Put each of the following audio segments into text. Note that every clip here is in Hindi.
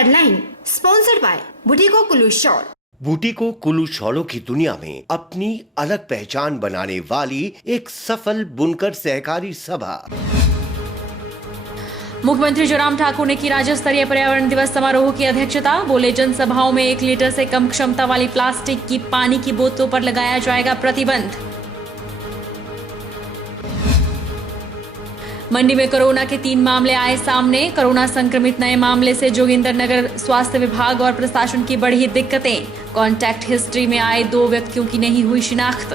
Headline sponsored by Bhuttico Kullu shawl. Bhuttico Kullu शॉलों की दुनिया में अपनी अलग पहचान बनाने वाली एक सफल बुनकर सहकारी सभा। मुख्यमंत्री जयराम ठाकुर ने की राज्य स्तरीय पर्यावरण दिवस समारोह की अध्यक्षता। बोले, जनसभाओं में 1 लीटर से कम क्षमता वाली प्लास्टिक की पानी की बोतलों पर लगाया जाएगा प्रतिबंध। मंडी में कोरोना के 3 मामले आए सामने। कोरोना संक्रमित नए मामले से जोगिंदरनगर स्वास्थ्य विभाग और प्रशासन की बढ़ी दिक्कतें। कॉन्टैक्ट हिस्ट्री में आए 2 व्यक्तियों की नहीं हुई शिनाख्त।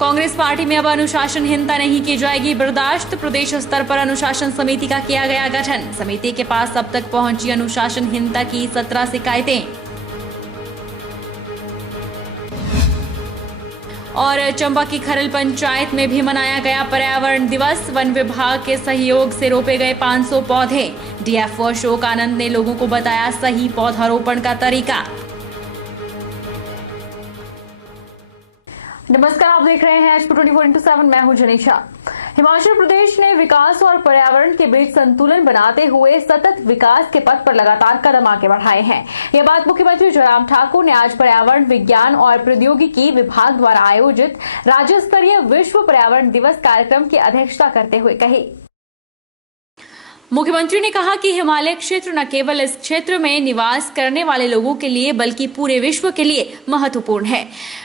कांग्रेस पार्टी में अब अनुशासनहीनता नहीं की जाएगी बर्दाश्त। प्रदेश स्तर पर अनुशासन समिति का किया गया गठन। समिति के पास अब तक पहुंची अनुशासनहीनता की 17 शिकायतें। और चंबा की खरल पंचायत में भी मनाया गया पर्यावरण दिवस। वन विभाग के सहयोग से रोपे गए 500 पौधे। डीएफओ अशोक आनंद ने लोगों को बताया सही पौधारोपण का तरीका। नमस्कार, आप देख रहे हैं HP 24/7। मैं हूं जनीशा। हिमाचल प्रदेश ने विकास और पर्यावरण के बीच संतुलन बनाते हुए सतत विकास के पथ पर लगातार कदम आगे बढ़ाए हैं। यह बात मुख्यमंत्री जयराम ठाकुर ने आज पर्यावरण विज्ञान और प्रौद्योगिकी विभाग द्वारा आयोजित राज्य स्तरीय विश्व पर्यावरण दिवस कार्यक्रम की अध्यक्षता करते हुए कही। मुख्यमंत्री ने कहा कि हिमालय क्षेत्र न केवल इस क्षेत्र में निवास करने वाले लोगों के लिए बल्कि पूरे विश्व के लिए महत्वपूर्ण है।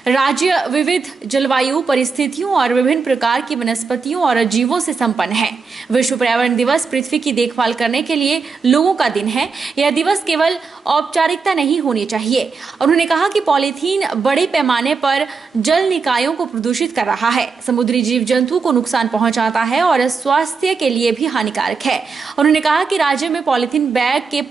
राज्य विविध जलवायु परिस्थितियों और विभिन्न प्रकार की वनस्पतियों और जीवों से संपन्न है। विश्व पर्यावरण दिवस पृथ्वी की देखभाल करने के लिए लोगों का दिन है। यह दिवस केवल औपचारिकता नहीं होनी चाहिए। उन्होंने कहा कि पॉलीथीन बड़े पैमाने पर जल निकायों को प्रदूषित कर रहा है, समुद्री जीव जंतु को नुकसान पहुंचाता है और स्वास्थ्य के लिए भी हानिकारक है। उन्होंने कहा कि राज्य में पॉलीथीन बैग के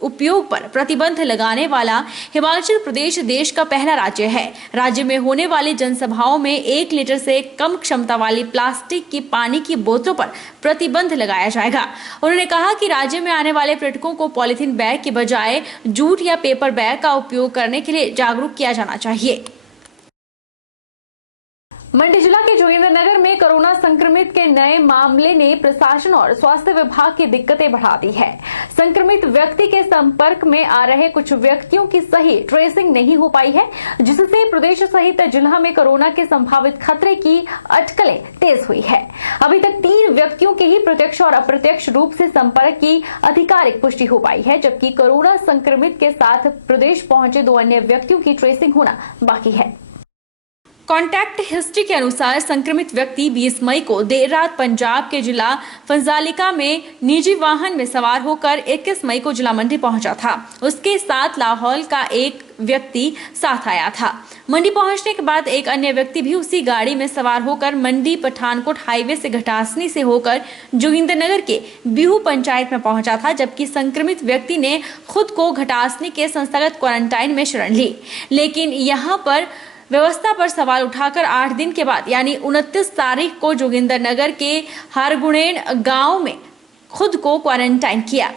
उपयोग पर प्रतिबंध लगाने वाला हिमाचल प्रदेश देश का पहला राज्य है। राज्य में होने वाली जनसभाओं में 1 लीटर से कम क्षमता वाली प्लास्टिक की पानी की बोतलों पर प्रतिबंध लगाया जाएगा। उन्होंने कहा कि राज्य में आने वाले पर्यटकों को पॉलीथीन बैग के बजाय जूट या पेपर बैग का उपयोग करने के लिए जागरूक किया जाना चाहिए। मंडी जिला के जोगिंदरनगर में कोरोना संक्रमित के नए मामले ने प्रशासन और स्वास्थ्य विभाग की दिक्कतें बढ़ा दी है। संक्रमित व्यक्ति के संपर्क में आ रहे कुछ व्यक्तियों की सही ट्रेसिंग नहीं हो पाई है, जिससे प्रदेश सहित जिला में कोरोना के संभावित खतरे की अटकलें तेज हुई है। अभी तक 3 व्यक्तियों के ही प्रत्यक्ष और अप्रत्यक्ष रूप से संपर्क की आधिकारिक पुष्टि हो पाई है, जबकि कोरोना संक्रमित के साथ प्रदेश पहुंचे 2 अन्य व्यक्तियों की ट्रेसिंग होना बाकी है। कॉन्टैक्ट हिस्ट्री के अनुसार संक्रमित व्यक्ति 20 मई को देर रात पंजाब के जिला फंजालिका में निजी वाहन में सवार होकर 21 मई को जिला मंडी पहुंचा था। उसके साथ लाहौल का एक व्यक्ति साथ आया था। मंडी पहुंचने के बाद एक अन्य व्यक्ति भी उसी गाड़ी में सवार होकर मंडी पठानकोट हाईवे से घटासनी से होकर जोगिंदरनगर के बिहू पंचायत में पहुंचा था, जबकि संक्रमित व्यक्ति ने खुद को घटासनी के संस्थागत क्वारंटाइन में शरण ली। लेकिन यहां पर व्यवस्था पर सवाल उठाकर 8 दिन के बाद यानी 29 तारीख को जोगिंदरनगर के हरगुणेन गांव में खुद को क्वारंटाइन किया।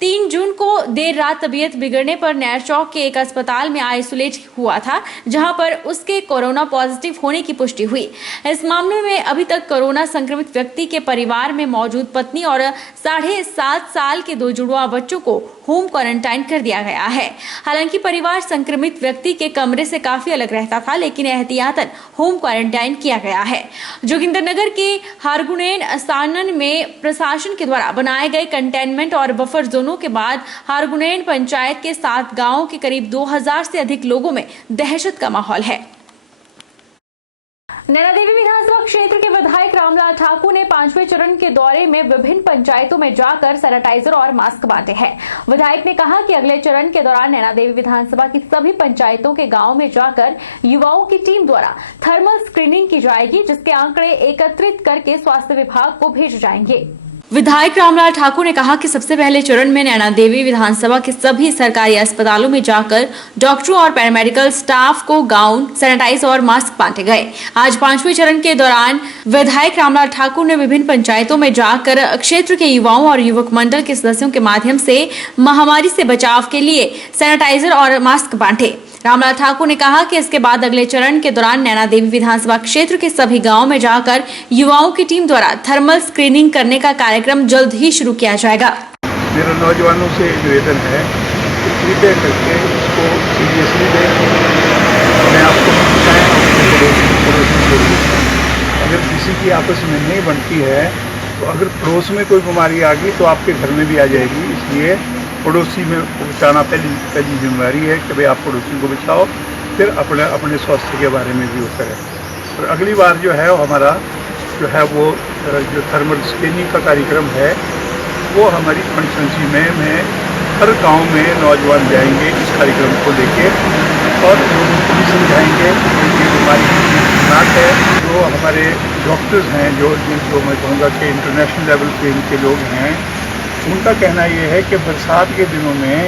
3 जून को देर रात तबीयत बिगड़ने पर नैर चौक के एक अस्पताल में आइसोलेट हुआ था, जहां पर उसके कोरोना पॉजिटिव होने की पुष्टि हुई। इस मामले में अभी तक कोरोना संक्रमित व्यक्ति के परिवार में मौजूद पत्नी और 7.5 साल के 2 जुड़वा बच्चों को होम क्वारंटाइन कर दिया गया है। हालांकि परिवार संक्रमित व्यक्ति के कमरे से काफी अलग रहता था, लेकिन एहतियातन होम क्वारंटाइन किया गया है। जोगिंदरनगर के हारगुणेन सानन में प्रशासन के द्वारा बनाए गए कंटेनमेंट और बफर जोनों के बाद हारगुणेन पंचायत के 7 गांवों के करीब 2000 से अधिक लोगों में दहशत का माहौल है। नैनादेवी विधानसभा क्षेत्र के विधायक रामलाल ठाकुर ने 5वें चरण के दौरे में विभिन्न पंचायतों में जाकर सैनिटाइजर और मास्क बांटे हैं। विधायक ने कहा कि अगले चरण के दौरान नैनादेवी विधानसभा की सभी पंचायतों के गांव में जाकर युवाओं की टीम द्वारा थर्मल स्क्रीनिंग की जाएगी, जिसके आंकड़े एकत्रित करके स्वास्थ्य विभाग को भेजे जाएंगे। विधायक रामलाल ठाकुर ने कहा कि सबसे पहले चरण में नैनादेवी विधानसभा के सभी सरकारी अस्पतालों में जाकर डॉक्टरों और पैरामेडिकल स्टाफ को गाउन, सैनिटाइजर और मास्क बांटे गए। आज 5वें चरण के दौरान विधायक रामलाल ठाकुर ने विभिन्न पंचायतों में जाकर क्षेत्र के युवाओं और युवक मंडल के सदस्यों के माध्यम से महामारी से बचाव के लिए सैनिटाइजर और मास्क बांटे। रामलाल ठाकुर ने कहा कि इसके बाद अगले चरण के दौरान नैना देवी विधानसभा क्षेत्र के सभी गांवों में जाकर युवाओं की टीम द्वारा थर्मल स्क्रीनिंग करने का कार्यक्रम जल्द ही शुरू किया जाएगा। मेरा नौजवानों से निवेदन है कि कृपया करके इसको सीरियसली लें। मैं आपको बताएं, पड़ोसी अगर किसी की आपस में नहीं बनती है तो अगर पड़ोस में कोई बीमारी आ गई तो आपके घर में भी आ जाएगी। इसलिए पड़ोसी में बचाना पहली जिम्मेदारी है कि भाई आप पड़ोसी को बचाओ, फिर अपने स्वास्थ्य के बारे में भी वो करें। और अगली बार जो है हमारा जो है वो जो थर्मल स्क्रीनिंग का कार्यक्रम है वो हमारी कॉन्स्टिट्यूंसी में मैं हर गांव में नौजवान जाएंगे इस कार्यक्रम को लेके और लोगों को भी समझाएंगे कि ये बीमारी खतरनाक है। जो हमारे डॉक्टर्स हैं जो मैं कहूँगा कि इंटरनेशनल लेवल पे इनके लोग हैं, उनका कहना ये है कि बरसात के दिनों में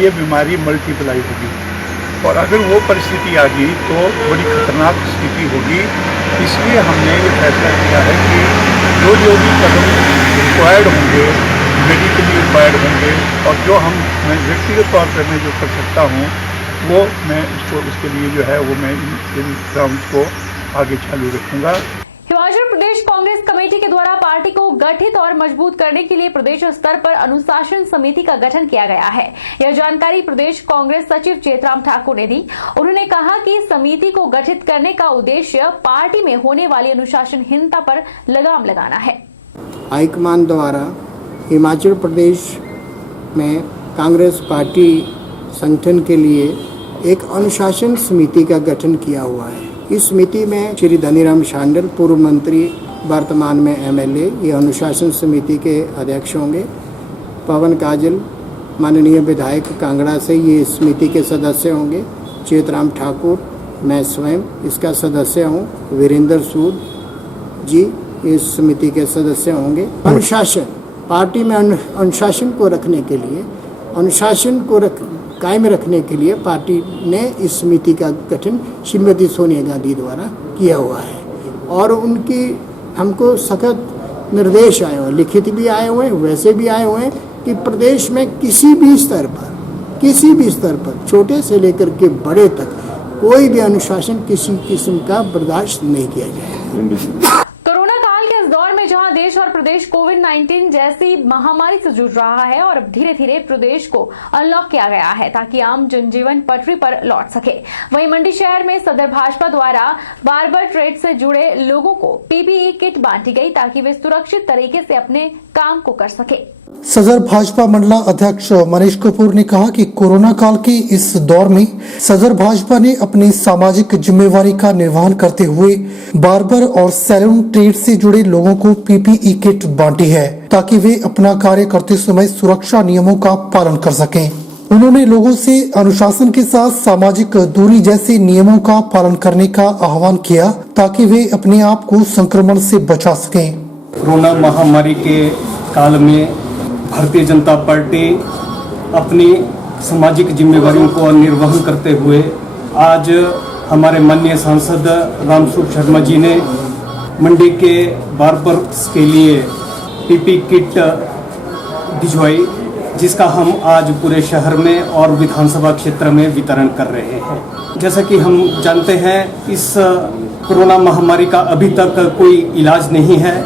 ये बीमारी मल्टीप्लाई होगी और अगर वो परिस्थिति आ गई तो बड़ी खतरनाक स्थिति होगी। इसलिए हमने ये फैसला किया है कि जो भी कदम रिक्वायर्ड होंगे, मेडिकली रिक्वायर्ड होंगे और जो मैं व्यक्तिगत तौर पर मैं जो कर सकता हूँ वो मैं इसके लिए जो है वो मैं इन ग्राउंड को आगे चालू रखूँगा। हिमाचल प्रदेश कांग्रेस कमेटी के द्वारा पार्टी को गठित और मजबूत करने के लिए प्रदेश स्तर पर अनुशासन समिति का गठन किया गया है। यह जानकारी प्रदेश कांग्रेस सचिव चेतराम ठाकुर ने दी। उन्होंने कहा कि समिति को गठित करने का उद्देश्य पार्टी में होने वाली अनुशासनहीनता पर लगाम लगाना है। हाईकमान द्वारा हिमाचल प्रदेश में कांग्रेस पार्टी संगठन के लिए एक अनुशासन समिति का गठन किया हुआ है। इस समिति में श्री धनीराम शांडिल, पूर्व मंत्री, वर्तमान में एमएलए, ये अनुशासन समिति के अध्यक्ष होंगे। पवन काजल, माननीय विधायक कांगड़ा से, ये समिति के सदस्य होंगे। चेतराम ठाकुर, मैं स्वयं इसका सदस्य हूँ। वीरेंद्र सूद जी इस समिति के सदस्य होंगे। अनुशासन, पार्टी में अनुशासन को रखने के लिए, अनुशासन को कायम रखने के लिए पार्टी ने इस समिति का गठन श्रीमती सोनिया गांधी द्वारा किया हुआ है और उनकी हमको सख्त निर्देश आए हुए, लिखित भी आए हुए हैं, वैसे भी आए हुए हैं कि प्रदेश में किसी भी स्तर पर छोटे से लेकर के बड़े तक कोई भी अनुशासन किसी किस्म का बर्दाश्त नहीं किया जाएगा। कोरोना काल के इस दौर में जहां देश और प्रदेश कोविड-19 जैसी महामारी से जूझ रहा है और अब धीरे धीरे प्रदेश को अनलॉक किया गया है ताकि आम जनजीवन पटरी पर लौट सके, वहीं मंडी शहर में सदर भाजपा द्वारा बार्बर ट्रेड से जुड़े लोगों को पीपीई किट बांटी गई ताकि वे सुरक्षित तरीके से अपने काम को कर सके। सदर भाजपा मंडला अध्यक्ष मनीष कपूर ने कहा कि कोरोना काल के इस दौर में सदर भाजपा ने अपनी सामाजिक जिम्मेवारी का निर्वहन करते हुए बार्बर और सैलून ट्रेड से जुड़े लोगों को पीपीई किट बांटी है ताकि वे अपना कार्य करते समय सुरक्षा नियमों का पालन कर सकें। उन्होंने लोगों से अनुशासन के साथ सामाजिक दूरी जैसे नियमों का पालन करने का आह्वान किया ताकि वे अपने आप को संक्रमण से बचा सकें। कोरोना महामारी के काल में भारतीय जनता पार्टी अपनी सामाजिक जिम्मेवारियों को निर्वहन करते हुए आज हमारे माननीय सांसद रामस्वरूप शर्मा जी ने मंडी के बार्बर्स के लिए पीपी किट भिजवाई, जिसका हम आज पूरे शहर में और विधानसभा क्षेत्र में वितरण कर रहे हैं। जैसा कि हम जानते हैं, इस कोरोना महामारी का अभी तक कोई इलाज नहीं है।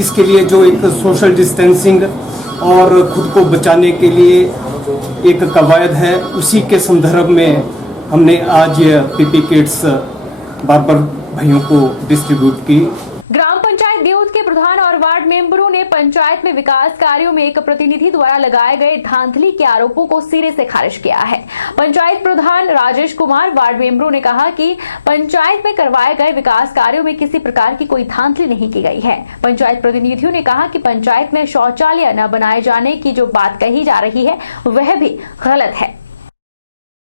इसके लिए जो एक सोशल डिस्टेंसिंग और खुद को बचाने के लिए एक कवायद है, उसी के संदर्भ में हमने आज पीपी किट्स बार्बर भाइयों को डिस्ट्रीब्यूट की। ग्राम पंचायत देवत के प्रधान और वार्ड मेंबरों ने पंचायत में विकास कार्यों में एक प्रतिनिधि द्वारा लगाए गए धांधली के आरोपों को सिरे से खारिज किया है। पंचायत प्रधान राजेश कुमार, वार्ड मेंबरों ने कहा कि पंचायत में करवाए गए विकास कार्यों में किसी प्रकार की कोई धांधली नहीं की गई है। पंचायत प्रतिनिधियों ने कहा कि पंचायत में शौचालय न बनाए जाने की जो बात कही जा रही है वह भी गलत है।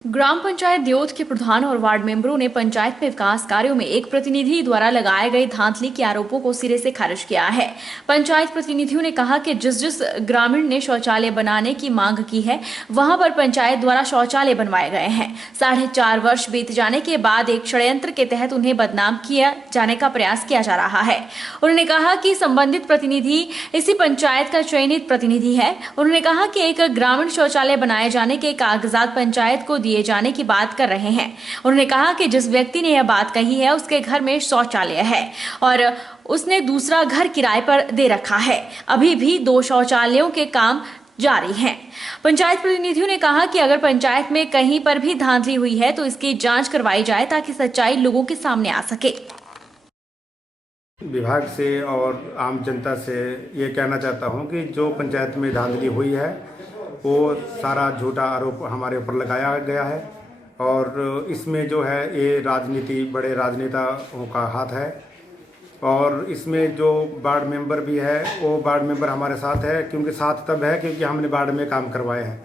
ग्राम पंचायत देवत के प्रधान और वार्ड मेंबरों ने पंचायत में विकास कार्यों में एक प्रतिनिधि द्वारा लगाए गए धांधली के आरोपों को सिरे से खारिज किया है। पंचायत प्रतिनिधियों ने कहा कि जिस ग्रामीण ने शौचालय बनाने की मांग की है वहां पर पंचायत द्वारा शौचालय बनवाए गए हैं। 4.5 वर्ष बीत जाने के बाद एक षड्यंत्र के तहत उन्हें बदनाम किया जाने का प्रयास किया जा रहा है। उन्होंने कहा कि संबंधित प्रतिनिधि इसी पंचायत का चयनित प्रतिनिधि है। उन्होंने कहा कि एक ग्रामीण शौचालय बनाए जाने के कागजात पंचायत को दिए दिए जाने की बात कर रहे हैं। उन्होंने कहा कि जिस व्यक्ति ने यह बात कही है उसके घर में शौचालय है और उसने दूसरा घर किराए पर दे रखा है। अभी भी 2 शौचालयों के काम जारी हैं। पंचायत प्रतिनिधियों ने कहा कि अगर पंचायत में कहीं पर भी धांधली हुई है तो इसकी जांच करवाई जाए ताकि सच्चाई लोगों के सामने आ सके। विभाग से और आम जनता से ये कहना चाहता हूँ कि जो पंचायत में धांधली हुई है वो सारा झूठा आरोप हमारे ऊपर लगाया गया है और इसमें जो है ये राजनीति बड़े राजनेताओं का हाथ है और इसमें जो वार्ड मेंबर भी है वो वार्ड मेंबर हमारे साथ है, क्योंकि साथ तब है क्योंकि हमने वार्ड में काम करवाए हैं।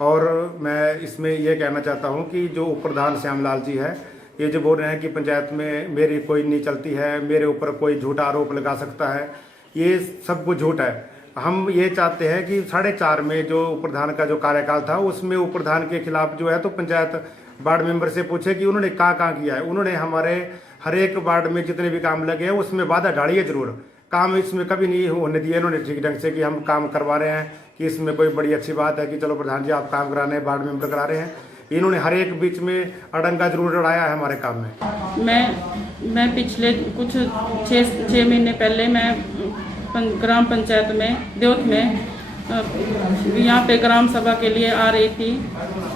और मैं इसमें ये कहना चाहता हूँ कि जो प्रधान श्यामलाल जी है ये जो बोल रहे हैं कि पंचायत में मेरी कोई नहीं चलती है, मेरे ऊपर कोई झूठा आरोप लगा सकता है, ये सब कुछ झूठ है। हम ये चाहते हैं कि 4.5 में जो प्रधान का जो कार्यकाल था उसमें प्रधान के खिलाफ जो है तो पंचायत वार्ड मेंबर से पूछे कि उन्होंने कहाँ किया है। उन्होंने हमारे हर एक वार्ड में जितने भी काम लगे हैं उसमें बाधा डाली है, जरूर काम इसमें कभी नहीं होने दिए इन्होंने ठीक ढंग से कि हम काम करवा रहे हैं, कि इसमें कोई बड़ी अच्छी बात है कि चलो प्रधान जी आप काम करा रहे हैं, वार्ड मेंबर करा रहे हैं। इन्होंने हर एक बीच में अड़ंगा जरूर लड़ाया है हमारे काम में। मैं पिछले कुछ 6 महीने पहले मैं ग्राम पंचायत में द्योत में यहाँ पे ग्राम सभा के लिए आ रही थी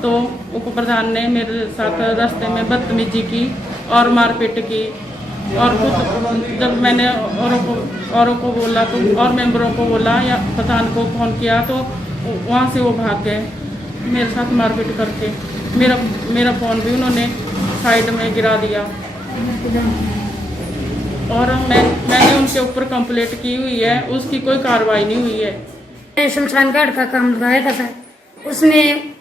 तो उप प्रधान ने मेरे साथ रास्ते में बदतमीजी की और मारपीट की और कुछ जब मैंने औरों को बोला तो और मेंबरों को बोला या प्रधान को फोन किया तो वहाँ से वो भाग गए मेरे साथ मारपीट करके। मेरा फ़ोन भी उन्होंने साइड में गिरा दिया और मैंने उनके ऊपर कंप्लेंट की हुई है, उसकी कोई कार्रवाई नहीं हुई है। शमशान घाट का काम लगाया था सर, उसमें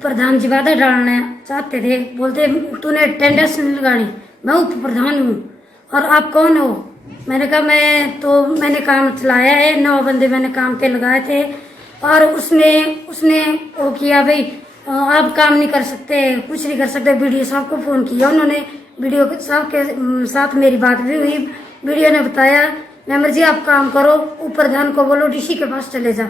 प्रधान जी बाधा डालना चाहते थे, बोलते तूने अटेंडेंस नहीं लगानी, मैं उप प्रधान हूँ और आप कौन हो। मैंने कहा मैंने काम चलाया है, 9 बंदे मैंने काम पे लगाए थे और उसने वो किया भाई आप काम नहीं कर सकते, कुछ नहीं कर सकते। वीडियो साहब को फोन किया, उन्होंने वीडियो साहब के साथ मेरी बात भी हुई। वीडियो ने बताया मेंबर जी आप काम करो, उप प्रधान को बोलो डीसी के पास चले जा।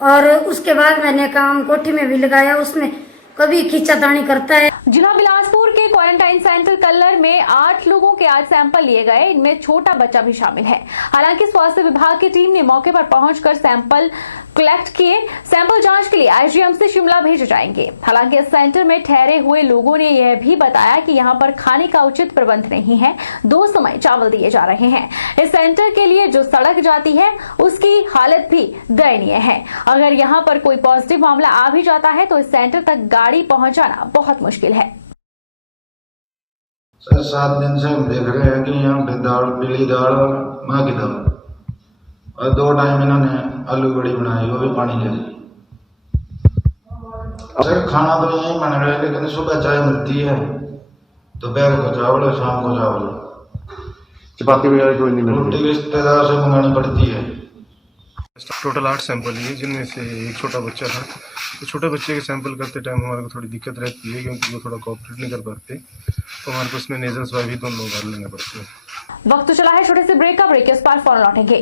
और उसके बाद मैंने काम कोठी में भी लगाया, उसमें कभी खींचातानी करता है। जिला बिलासपुर के क्वारंटाइन सेंटर कल्लर में 8 लोगों के आज सैंपल लिए गए, इनमें छोटा बच्चा भी शामिल है। हालांकि स्वास्थ्य विभाग की टीम ने मौके पर पहुंचकर सैंपल कलेक्ट किए। सैंपल जांच के लिए आईजीएमसी शिमला भेजे जाएंगे। हालांकि इस सेंटर में ठहरे हुए लोगों ने यह भी बताया कि यहां पर खाने का उचित प्रबंध नहीं है, 2 समय चावल दिए जा रहे हैं। इस सेंटर के लिए जो सड़क जाती है उसकी हालत भी दयनीय है। अगर यहां पर कोई पॉजिटिव मामला आ भी जाता है तो इस सेंटर तक गाड़ी पहुंचाना बहुत मुश्किल है। सर 7 दिन से हम देख रहे हैं कि यहाँ पे दाल, पीली दाल और माँ की दाल और 2 टाइम इन्होंने आलू बड़ी बनाई, वो भी पानी जैसी। सर खाना तो यही बन रहा है लेकिन सुबह चाय मिलती है, दोपहर को चावल और शाम को चावल, चपाती वगैरह कोई नहीं मिलती, रोटी रिश्तेदार से मंगानी पड़ती है। टोटल 8 सैंपल लिए जिनमें से एक छोटा बच्चा था। तो छोटे बच्चे के सैंपल करते टाइम हमारे को थोड़ी दिक्कत रहती है क्योंकि वो थोड़ा कोऑपरेट नहीं कर पाते, तो हमारे को उसमें नेजल स्वाब भी दोनों बार लेने पड़ते हैं। वक्त चला है छोटे से ब्रेक का, ब्रेक के उस पार फौरन लौटेंगे।